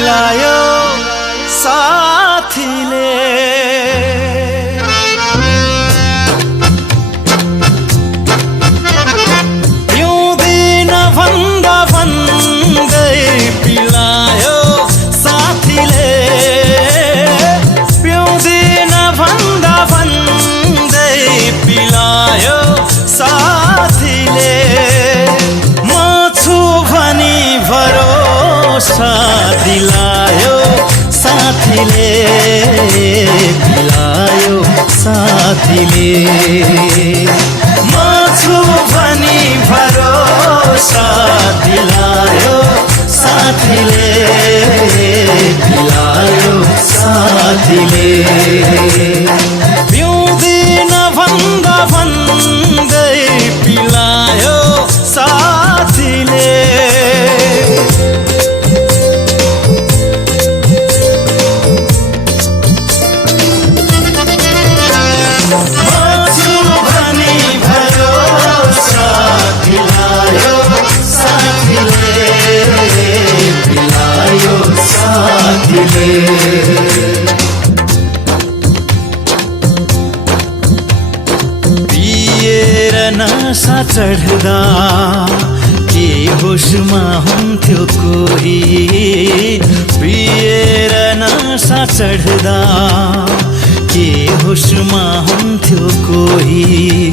पिलायो साथीले पिउँदिन भन्दा भन्दै पिलायो साथीले पिउँदिन भन्दा भन्दै पिलायो साथीले म छु भनी भरोसा दिलायो साथीले पिलायो साथीले म छु भनी भरोसा दिलायो साथीले पिलायो साथीले पिउँदिन भन्दा भन्दै पिलायो साथीले पिएर नशा चढ्दा के होसमा हुन्थ्यो कोही पिएर नशा चढ्दा के होसमा हुन्थ्यो कोही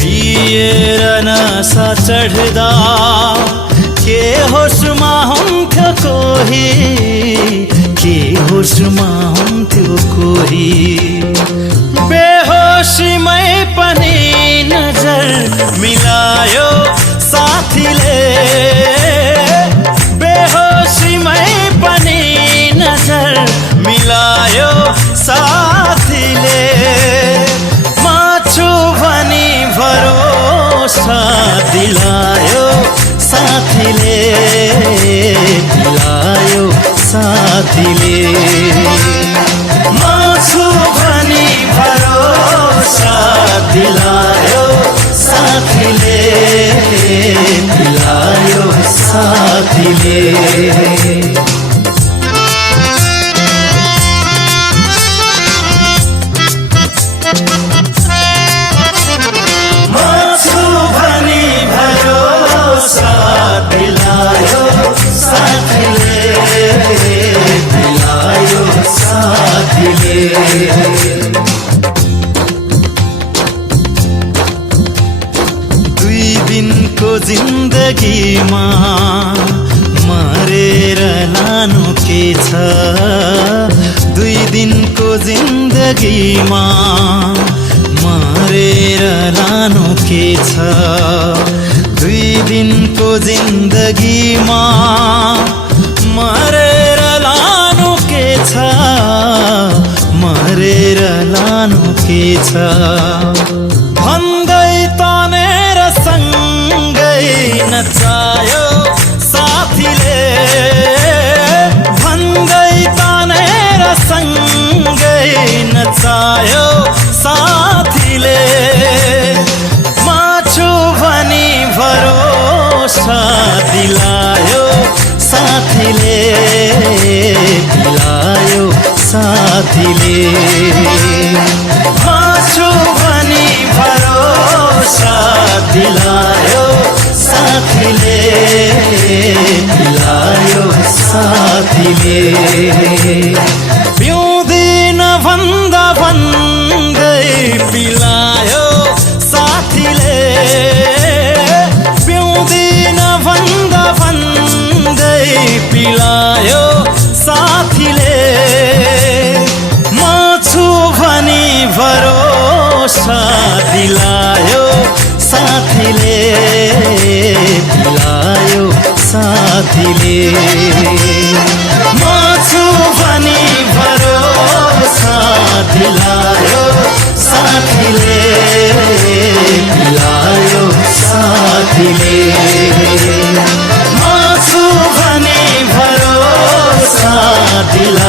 पिएर नशा चढ्दा के होसमा हुन्थ्यो कोही के होसमा हुन्थ्यो कोही बेहोसीमै पनि नजर मिलायो साथीले बेहोसीमै पनि नजर मिलायो साथीले म छु भनी भरोसा दिलायो साथीले दिलायो साथीले म छु भनी भरोसा दिलायो साथीले दिलायो साथीले दुई दिनको जिन्दगीमा मरेर लानु के छ दुई दिनको जिन्दगीमा मरेर लानु के छ दुई दिनको जिन्दगीमा मरेर लानु के छ मरेर लानु के छ भन्दै तनेर सँगै नचायो साथीले भन्दै तनेर सँगै नचायो साथीले म छु भनी भरोसा दिलायो साथीले दिलायो साथीले म छु भनी भरोसा दिलायो साथीले दिलायो साथीले पिउँदिन भन्दा भन्दै पिलायो साथीले पिउँदिन भन्दा भन्दै पिलायो साथीले म छु भनी भरोसा दिलायो साथीले दिलायो साथीले म छु भनी भरोसा दिलायो साथीले दिलायो साथीले म छु भनी भरोसा दिलायो